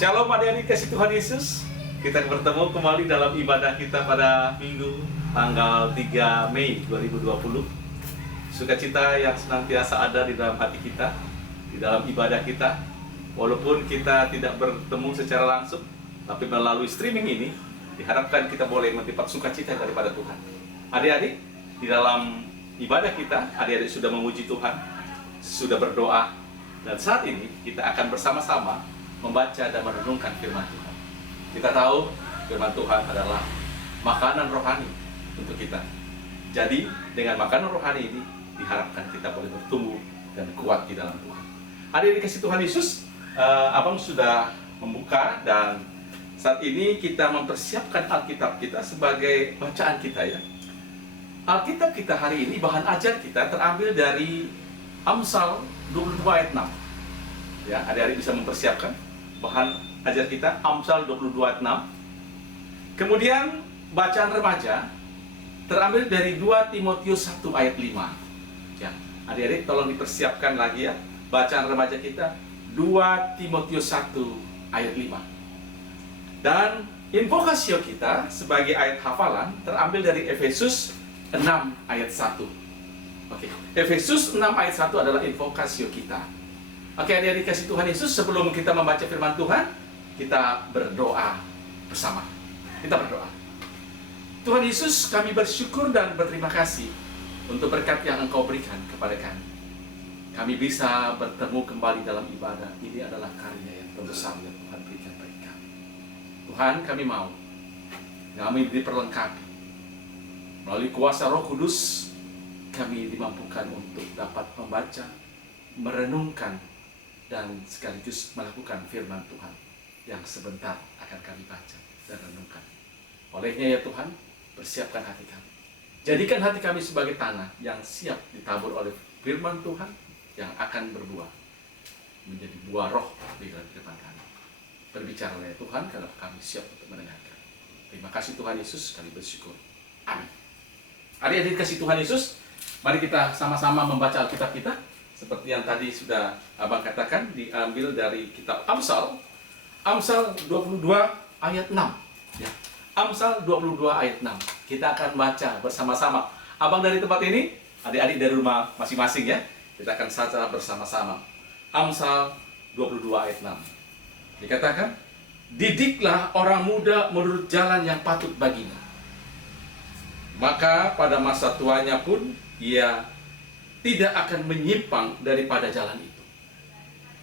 Shalom adik-adik kasih Tuhan Yesus. Kita bertemu kembali dalam ibadah kita pada Minggu tanggal 3 Mei 2020. Sukacita yang senantiasa ada di dalam hati kita, di dalam ibadah kita. Walaupun kita tidak bertemu secara langsung, tapi melalui streaming ini diharapkan kita boleh menipat sukacita daripada Tuhan. Adik-adik, di dalam ibadah kita, adik-adik sudah memuji Tuhan, sudah berdoa, dan saat ini kita akan bersama-sama membaca dan merenungkan firman Tuhan. Kita tahu firman Tuhan adalah makanan rohani untuk kita. Jadi dengan makanan rohani ini diharapkan kita boleh bertumbuh dan kuat di dalam Tuhan. Adik-adik kasih Tuhan Yesus, Abang sudah membuka dan saat ini kita mempersiapkan Alkitab kita sebagai bacaan kita ya. Alkitab kita hari ini, bahan ajar kita terambil dari Amsal 22 ayat 6. Ya, adik-adik bisa mempersiapkan bahan ajar kita, Amsal 22 ayat 6. Kemudian bacaan remaja terambil dari 2 Timotius 1 ayat 5. Ya, adik-adik tolong dipersiapkan lagi ya. Bacaan remaja kita 2 Timotius 1 ayat 5. Dan invokasio kita sebagai ayat hafalan terambil dari Efesus 6 ayat 1. Oke, Efesus 6 ayat 1 adalah invokasio kita. Oke, adik-adik kasih Tuhan Yesus, sebelum kita membaca firman Tuhan, kita berdoa bersama. Kita berdoa. Tuhan Yesus, kami bersyukur dan berterima kasih untuk berkat yang Engkau berikan kepada kami. Kami bisa bertemu kembali dalam ibadah. Ini adalah karya yang terbesar yang Tuhan berikan bagi kami. Tuhan, kami mau kami diperlengkapi melalui kuasa Roh Kudus. Kami dimampukan untuk dapat membaca, merenungkan, dan sekaligus melakukan firman Tuhan yang sebentar akan kami baca dan renungkan. Olehnya ya Tuhan, persiapkan hati kami. Jadikan hati kami sebagai tanah yang siap ditabur oleh firman Tuhan yang akan berbuah menjadi buah roh di dalam kehidupan kami. Berbicaralah ya Tuhan, kalau kami siap untuk mendengarkan. Terima kasih Tuhan Yesus, kami bersyukur. Amin. Adik-adik kasih Tuhan Yesus, mari kita sama-sama membaca Alkitab kita. Seperti yang tadi sudah Abang katakan, diambil dari kitab Amsal, Amsal 22 ayat 6. Ya. Amsal 22 ayat 6. Kita akan baca bersama-sama. Abang dari tempat ini, adik-adik dari rumah masing-masing ya. Kita akan baca bersama-sama. Amsal 22 ayat 6. Dikatakan, didiklah orang muda menurut jalan yang patut baginya. Maka pada masa tuanya pun ia tidak akan menyimpang daripada jalan itu.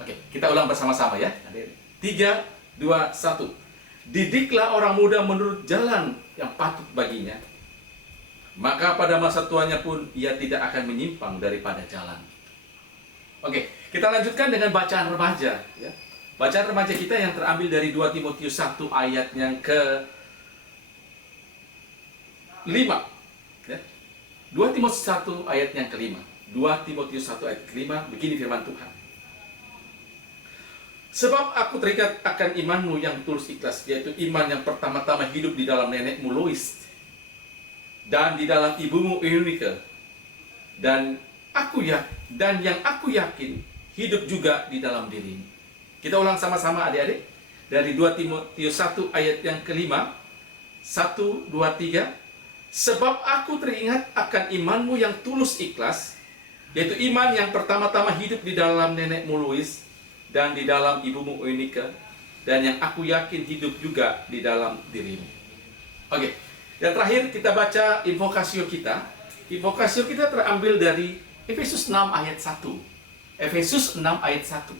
Oke, kita ulang bersama-sama ya. 3, 2, 1. Didiklah orang muda menurut jalan yang patut baginya. Maka pada masa tuanya pun ia tidak akan menyimpang daripada jalan. Oke, kita lanjutkan dengan bacaan remaja ya. Bacaan remaja kita yang terambil dari 2 Timotius 1 ayat yang ke-5 ya. 2 Timotius 1 ayat yang ke-5. 2 Timotius 1 ayat ke-5, begini firman Tuhan. Sebab aku terikat akan imanmu yang tulus ikhlas, yaitu iman yang pertama-tama hidup di dalam nenekmu Lois dan di dalam ibumu Eunike, dan yang aku yakin hidup juga di dalam dirimu. Kita ulang sama-sama adik-adik. Dari 2 Timotius 1 ayat yang ke-5. 1, 2, 3. Sebab aku teringat akan imanmu yang tulus ikhlas, yaitu iman yang pertama-tama hidup di dalam nenekmu Lois dan di dalam ibumu Eunike, dan yang aku yakin hidup juga di dalam dirimu. Oke, yang terakhir kita baca invokasio kita. Invokasio kita terambil dari Efesus 6 ayat 1. Efesus 6 ayat 1.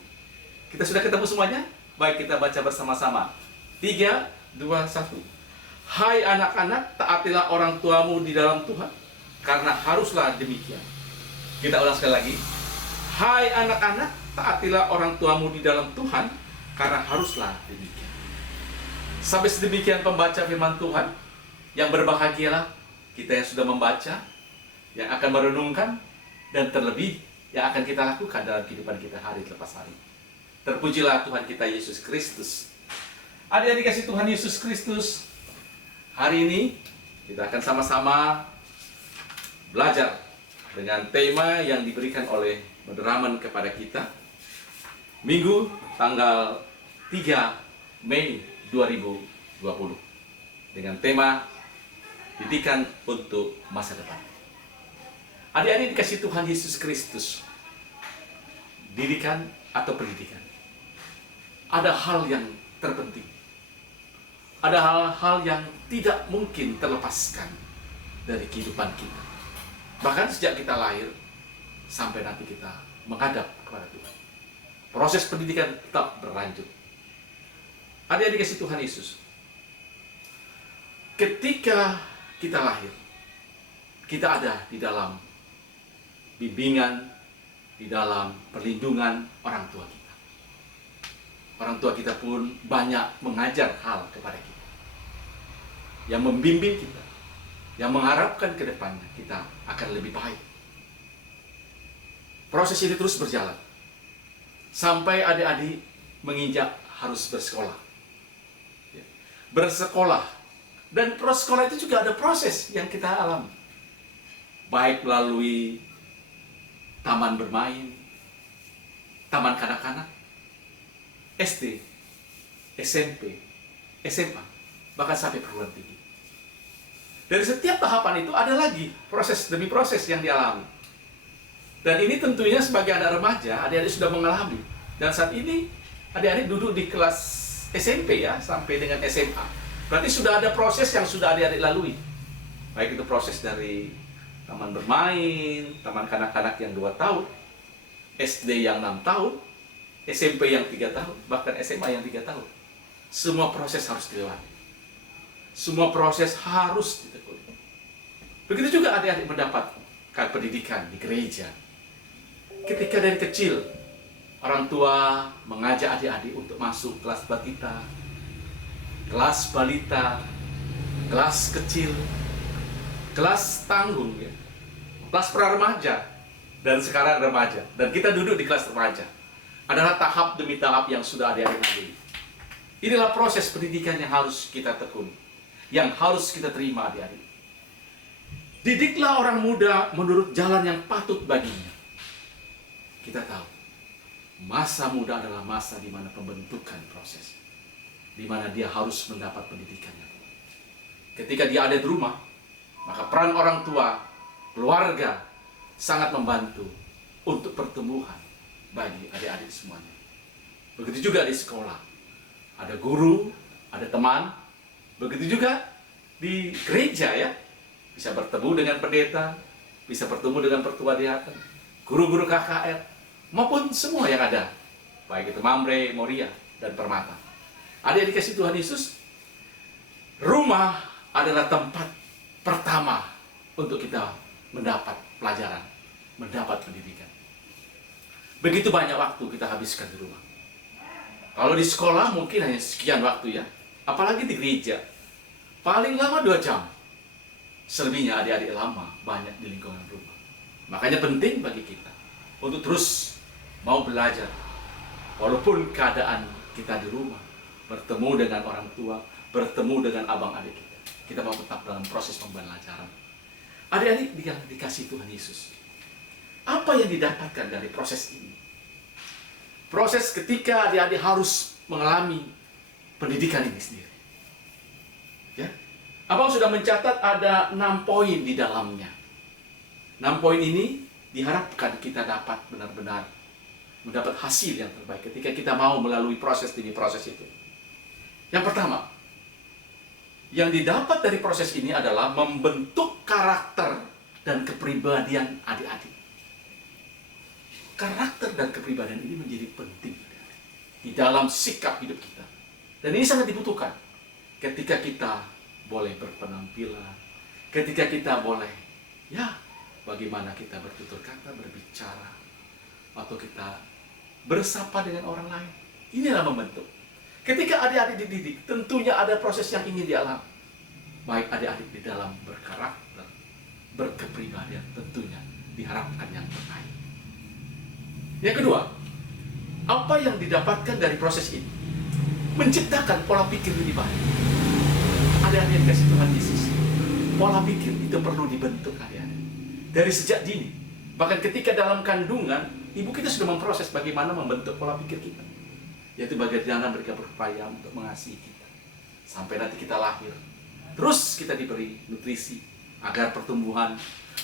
Kita sudah ketemu semuanya? Baik, kita baca bersama-sama. 3, 2, 1. Hai anak-anak, taatilah orang tuamu di dalam Tuhan, karena haruslah demikian. Kita ulang sekali lagi. Hai anak-anak, taatilah orang tuamu di dalam Tuhan, karena haruslah demikian. Sampai sedemikian pembaca firman Tuhan. Yang berbahagialah kita yang sudah membaca, yang akan merenungkan, dan terlebih yang akan kita lakukan dalam kehidupan kita hari lepas hari. Terpujilah Tuhan kita Yesus Kristus. Adik-adik kasih Tuhan Yesus Kristus, hari ini kita akan sama-sama belajar dengan tema yang diberikan oleh Brother Raman kepada kita. Minggu tanggal 3 Mei 2020 dengan tema Didikan untuk Masa Depan. Adik-adik dikasih Tuhan Yesus Kristus, didikan atau pendidikan, ada hal yang terpenting, ada hal-hal yang tidak mungkin terlepaskan dari kehidupan kita. Bahkan sejak kita lahir sampai nanti kita menghadap kepada Tuhan, proses pendidikan tetap berlanjut. Adik-adik dikasih Tuhan Yesus, ketika kita lahir, kita ada di dalam bimbingan, di dalam perlindungan orang tua kita. Orang tua kita pun banyak mengajar hal kepada kita, yang membimbing kita, yang mengharapkan ke depannya kita akan lebih baik. Proses ini terus berjalan sampai adik-adik menginjak harus bersekolah. Bersekolah, dan proses sekolah itu juga ada proses yang kita alami, baik melalui taman bermain, taman kanak-kanak, SD, SMP, SMA, bahkan sampai perguruan tinggi. Dari setiap tahapan itu ada lagi proses demi proses yang dialami. Dan ini tentunya sebagai anak remaja, adik-adik sudah mengalami. Dan saat ini adik-adik duduk di kelas SMP ya, sampai dengan SMA. Berarti sudah ada proses yang sudah adik-adik lalui. Baik itu proses dari taman bermain, taman kanak-kanak yang 2 tahun, SD yang 6 tahun, SMP yang 3 tahun, bahkan SMA yang 3 tahun. Semua proses harus dilewati. Semua proses harus ditekuni. Begitu juga adik-adik mendapatkan pendidikan di gereja. Ketika dari kecil, orang tua mengajak adik-adik untuk masuk kelas batita, kelas balita, kelas kecil, kelas tanggung, ya, kelas pra-remaja, dan sekarang remaja. Dan kita duduk di kelas remaja. Adalah tahap demi tahap yang sudah adik-adik lalui. Inilah proses pendidikan yang harus kita tekuni, yang harus kita terima adik-adik. Didiklah orang muda menurut jalan yang patut baginya. Kita tahu, masa muda adalah masa di mana pembentukan proses, di mana dia harus mendapat pendidikannya. Ketika dia ada di rumah, maka peran orang tua, keluarga sangat membantu untuk pertumbuhan bagi adik-adik semuanya. Begitu juga di sekolah, ada guru, ada teman. Begitu juga di gereja ya, bisa bertemu dengan pendeta, bisa bertemu dengan pertua diaken, guru-guru KKR, maupun semua yang ada, baik itu Mamre, Moria, dan Permata. Adik dikasih Tuhan Yesus, rumah adalah tempat pertama untuk kita mendapat pelajaran, mendapat pendidikan. Begitu banyak waktu kita habiskan di rumah. Kalau di sekolah mungkin hanya sekian waktu ya, apalagi di gereja, paling lama 2 jam. Selebihnya adik-adik lama banyak di lingkungan rumah. Makanya penting bagi kita untuk terus mau belajar, walaupun keadaan kita di rumah, bertemu dengan orang tua, bertemu dengan abang adik kita. Kita mau tetap dalam proses pembelajaran. Adik-adik dikasih Tuhan Yesus. Apa yang didapatkan dari proses ini? Proses ketika adik-adik harus mengalami pendidikan ini sendiri. Ya, abang sudah mencatat ada 6 poin di dalamnya. 6 poin ini diharapkan kita dapat benar-benar mendapat hasil yang terbaik ketika kita mau melalui proses demi proses itu. Yang pertama, yang didapat dari proses ini adalah membentuk karakter dan kepribadian adik-adik. Karakter dan kepribadian ini menjadi penting di dalam sikap hidup kita. Dan ini sangat dibutuhkan ketika kita boleh berpenampilan, ketika kita boleh, ya, bagaimana kita bertutur kata, berbicara, atau kita bersapa dengan orang lain. Inilah membentuk. Ketika adik-adik dididik, tentunya ada proses yang ingin dialami. Baik adik-adik di dalam berkarakter, berkepribadian, tentunya diharapkan yang terbaik. Yang kedua, apa yang didapatkan dari proses ini? Menciptakan pola pikir lebih baik. Adik-adik yang kasih Tuhan Yesus, pola pikir itu perlu dibentuk adik-adik dari sejak dini. Bahkan ketika dalam kandungan, ibu kita sudah memproses bagaimana membentuk pola pikir kita. Yaitu bagaimana mereka berupaya untuk mengasihi kita sampai nanti kita lahir. Terus kita diberi nutrisi agar pertumbuhan.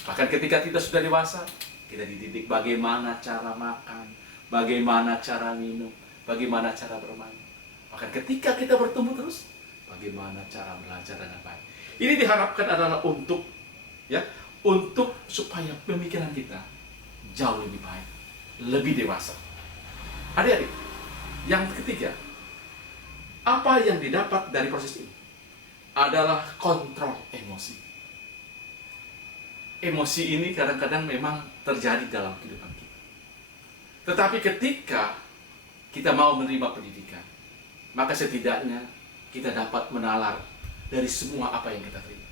Bahkan ketika kita sudah dewasa, kita dididik bagaimana cara makan, bagaimana cara minum, bagaimana cara bermain. Bahkan ketika kita bertumbuh terus, bagaimana cara belajar dengan baik. Ini diharapkan adalah untuk supaya pemikiran kita jauh lebih baik, lebih dewasa. Adik-adik, yang ketiga, apa yang didapat dari proses ini adalah kontrol emosi. Emosi ini kadang-kadang memang terjadi dalam kehidupan kita. Tetapi ketika kita mau menerima pendidikan, maka setidaknya kita dapat menalar dari semua apa yang kita terima.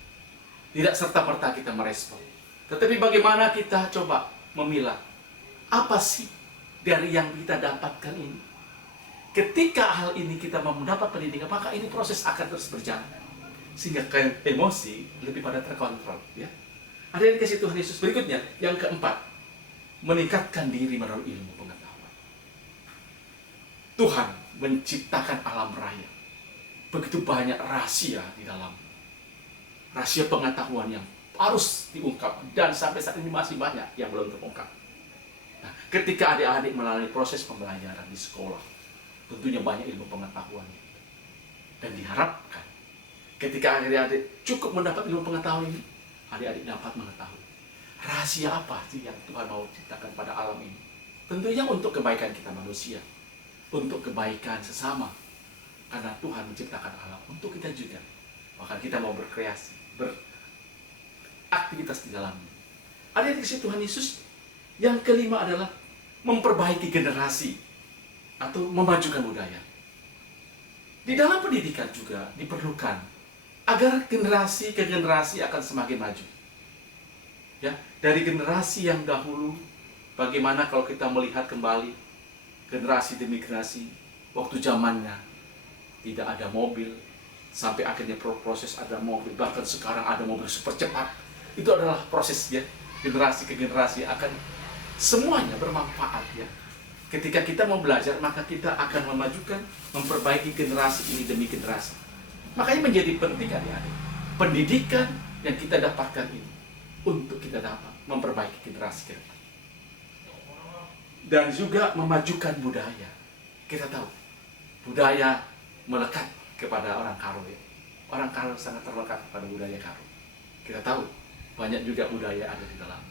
Tidak serta-merta kita merespon. Tetapi bagaimana kita coba memilah, apa sih dari yang kita dapatkan ini? Ketika hal ini kita mau mendapat pendidikan, maka ini proses akan terus berjalan. Sehingga emosi lebih pada terkontrol. Ya. Ada yang dikasih Tuhan Yesus. Berikutnya, yang keempat, meningkatkan diri melalui ilmu pengetahuan. Tuhan menciptakan alam raya. Begitu banyak rahasia di dalam. Rahasia pengetahuan yang harus diungkap. Dan sampai saat ini masih banyak yang belum terungkap. Nah, ketika adik-adik melalui proses pembelajaran di sekolah, tentunya banyak ilmu pengetahuan. Dan diharapkan, ketika adik-adik cukup mendapat ilmu pengetahuan ini, adik-adik dapat mengetahui rahasia apa sih yang Tuhan mau ciptakan pada alam ini. Tentunya untuk kebaikan kita manusia, untuk kebaikan sesama. Karena Tuhan menciptakan alam untuk kita juga. Maka kita mau berkreasi, beraktivitas di dalamnya. Adik-adik kasih Tuhan Yesus, yang kelima adalah memperbaiki generasi atau memajukan budaya. Di dalam pendidikan juga diperlukan agar generasi ke generasi akan semakin maju. Ya, dari generasi yang dahulu, bagaimana kalau kita melihat kembali generasi demi generasi, waktu zamannya tidak ada mobil, sampai akhirnya proses ada mobil, bahkan sekarang ada mobil super cepat. Itu adalah prosesnya, generasi ke generasi akan semuanya bermanfaat ya. Ketika kita mau belajar, maka kita akan memajukan, memperbaiki generasi ini demi generasi. Makanya menjadi penting adik-adik, pendidikan yang kita dapatkan ini untuk kita dapat memperbaiki generasi ke depan. Dan juga memajukan budaya. Kita tahu, budaya melekat kepada orang Karo ya. Orang Karo sangat terlekat pada budaya Karo. Kita tahu, banyak juga budaya ada di dalam.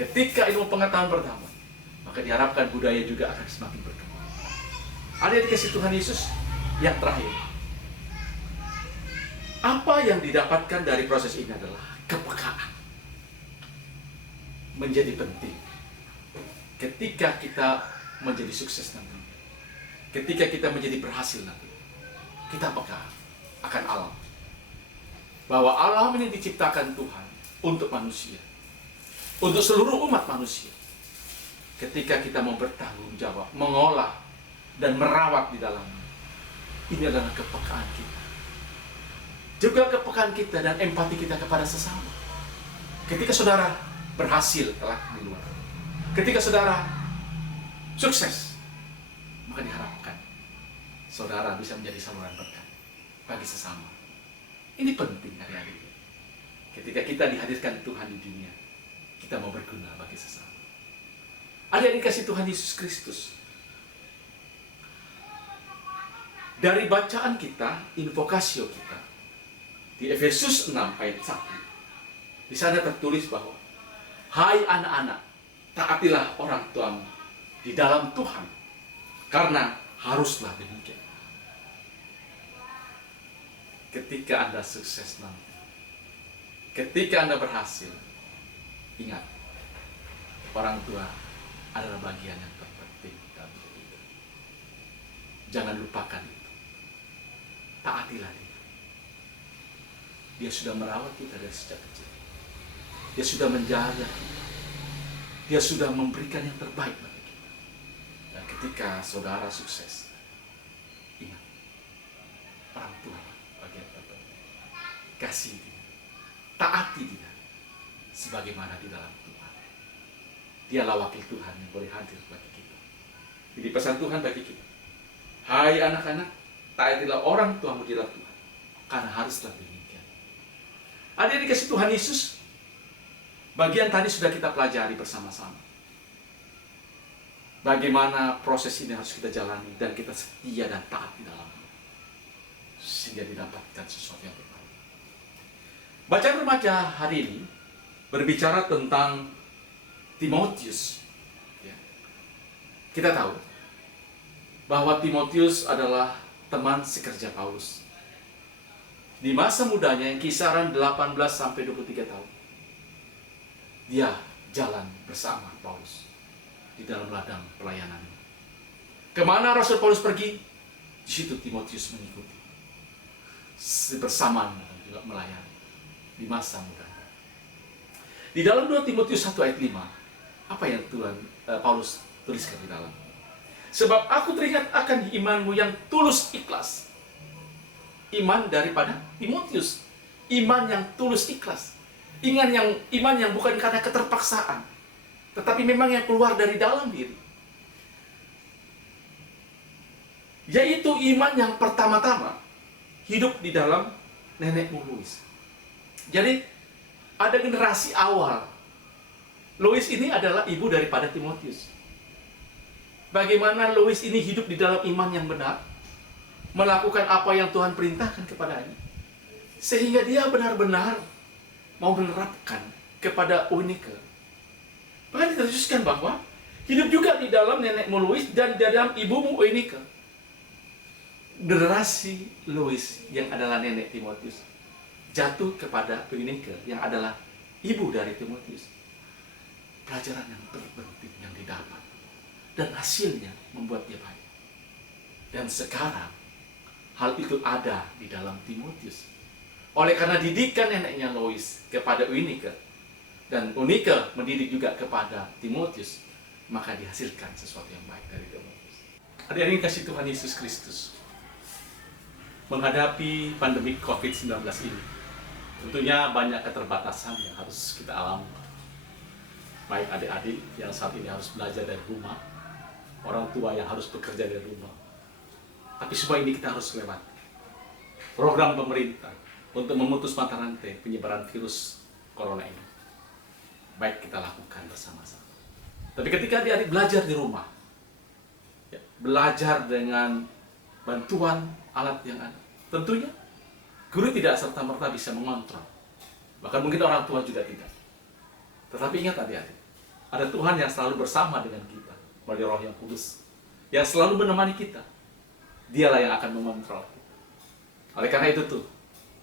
Ketika ilmu pengetahuan pertama, maka diharapkan budaya juga akan semakin berkembang. Ada yang dikasih Tuhan Yesus yang terakhir. Apa yang didapatkan dari proses ini adalah kepekaan. Menjadi penting. Ketika kita menjadi sukses nanti. Ketika kita menjadi berhasil nanti. Kita peka akan alam. Bahwa alam ini diciptakan Tuhan untuk manusia. Untuk seluruh umat manusia. Ketika kita mau bertanggung jawab, mengolah, dan merawat di dalamnya. Ini adalah kepekaan kita. Juga kepekaan kita dan empati kita kepada sesama. Ketika saudara berhasil kelak di luar, ketika saudara sukses, maka diharapkan saudara bisa menjadi saluran berkat bagi sesama. Ini penting adik-adik. Ketika kita dihadirkan Tuhan di dunia, kita mau berguna bagi sesama. Adik-adik kasih Tuhan Yesus Kristus. Dari bacaan kita, invokasio kita, di Efesus 6 ayat 1. Di sana tertulis bahwa, hai anak-anak, taatilah orang tuamu di dalam Tuhan, karena haruslah demikian. Ketika Anda sukses nanti, ketika Anda berhasil, ingat, orang tua adalah bagian yang terpenting dalam hidup kita. Jangan lupakan itu. Taatilah dia. Dia sudah merawat kita dari sejak kecil. Dia sudah menjaga kita. Dia sudah memberikan yang terbaik bagi kita. Dan ketika saudara sukses, ingat, orang tua bagian terpenting. Kasih dia, taati dia, sebagaimana di dalam Tuhan. Dialah wakil Tuhan yang boleh hadir bagi kita. Jadi pesan Tuhan bagi kita, Hai anak-anak, taatilah orang tua mujilah Tuhan, karena haruslah demikian. Ada yang dikasih Tuhan Yesus, bagian tadi sudah kita pelajari bersama-sama. Bagaimana proses ini harus kita jalani dan kita setia dan taat di dalamnya, sehingga didapatkan sesuatu yang terbaik. Bacaan remaja hari ini berbicara tentang Timotius. Ya. Kita tahu bahwa Timotius adalah teman sekerja Paulus. Di masa mudanya yang kisaran 18 sampai 23 tahun, dia jalan bersama Paulus di dalam ladang pelayanannya. Kemana Rasul Paulus pergi, di situ Timotius mengikuti, bersamaan dan juga melayani di masa muda. Di dalam 2 Timotius 1 ayat 5, apa yang Paulus tuliskan di dalam? Sebab aku teringat akan imanmu yang tulus ikhlas. Iman daripada Timotius. Iman yang tulus ikhlas. Iman yang bukan karena keterpaksaan, tetapi memang yang keluar dari dalam diri. Yaitu iman yang pertama-tama hidup di dalam nenekmu Lois. Jadi ada generasi awal. Lois ini adalah ibu daripada Timotius. Bagaimana Lois ini hidup di dalam iman yang benar, melakukan apa yang Tuhan perintahkan kepadanya, sehingga dia benar-benar mau menerapkan kepada Eunike. Bahkan dituliskan bahwa hidup juga di dalam nenekmu Lois dan di dalam ibumu Eunike. Generasi Lois yang adalah nenek Timotius jatuh kepada Eunike yang adalah ibu dari Timotius. Pelajaran yang terpenting yang didapat, dan hasilnya membuat dia baik. Dan sekarang hal itu ada di dalam Timotius. Oleh karena didikan neneknya Lois kepada Eunike, dan Eunike mendidik juga kepada Timotius, maka dihasilkan sesuatu yang baik dari Timotius. Adik-adik kasih Tuhan Yesus Kristus, menghadapi pandemi COVID-19 ini, tentunya banyak keterbatasan yang harus kita alami. Baik adik-adik yang saat ini harus belajar dari rumah, orang tua yang harus bekerja dari rumah. Tapi semua ini kita harus lewati. Program pemerintah untuk memutus mata rantai penyebaran virus corona ini, baik kita lakukan bersama-sama. Tapi ketika adik-adik belajar di rumah, ya, belajar dengan bantuan alat yang ada, tentunya guru tidak serta-merta bisa mengontrol. Bahkan mungkin orang tua juga tidak. Tetapi ingat adik-adik, ada Tuhan yang selalu bersama dengan kita melalui Roh yang Kudus, yang selalu menemani kita. Dialah yang akan mengontrol. Oleh karena itu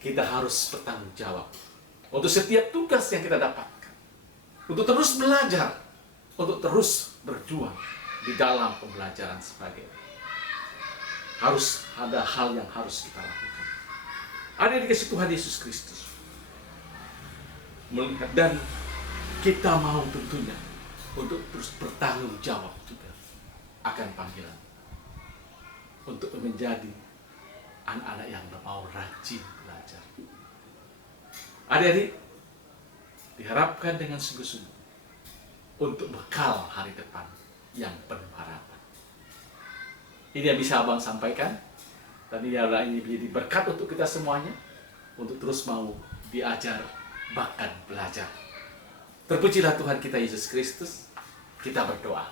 kita harus bertanggung jawab untuk setiap tugas yang kita dapatkan, untuk terus belajar, untuk terus berjuang di dalam pembelajaran sebagainya. Harus ada hal yang harus kita lakukan. Ada yang dikasih Tuhan Yesus Kristus melihat, dan kita mau tentunya untuk terus bertanggung jawab juga akan panggilan untuk menjadi anak-anak yang mau rajin belajar. Adik-adik diharapkan dengan sungguh-sungguh untuk bekal hari depan yang penuh harapan. Ini yang bisa Abang sampaikan, dan ini menjadi berkat untuk kita semuanya, untuk terus mau diajar bahkan belajar. Terpujilah Tuhan kita Yesus Kristus. Kita berdoa.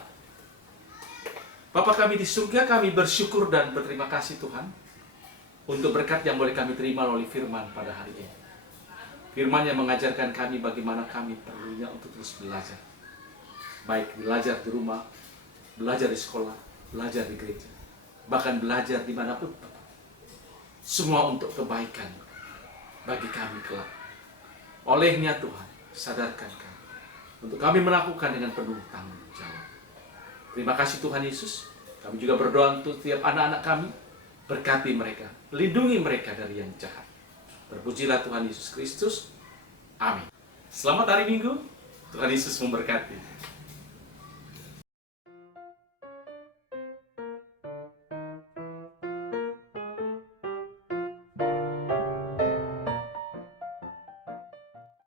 Bapa kami di surga, kami bersyukur dan berterima kasih Tuhan untuk berkat yang boleh kami terima melalui firman pada hari ini. Firman yang mengajarkan kami bagaimana kami perlunya untuk terus belajar. Baik belajar di rumah, belajar di sekolah, belajar di gereja, bahkan belajar dimanapun. Semua untuk kebaikan bagi kami kelak. Olehnya Tuhan, sadarkan kami untuk kami melakukan dengan penuh tanggung jawab. Terima kasih Tuhan Yesus. Kami juga berdoa untuk setiap anak-anak kami. Berkati mereka, lindungi mereka dari yang jahat. Terpujilah Tuhan Yesus Kristus. Amin. Selamat hari Minggu. Tuhan Yesus memberkati.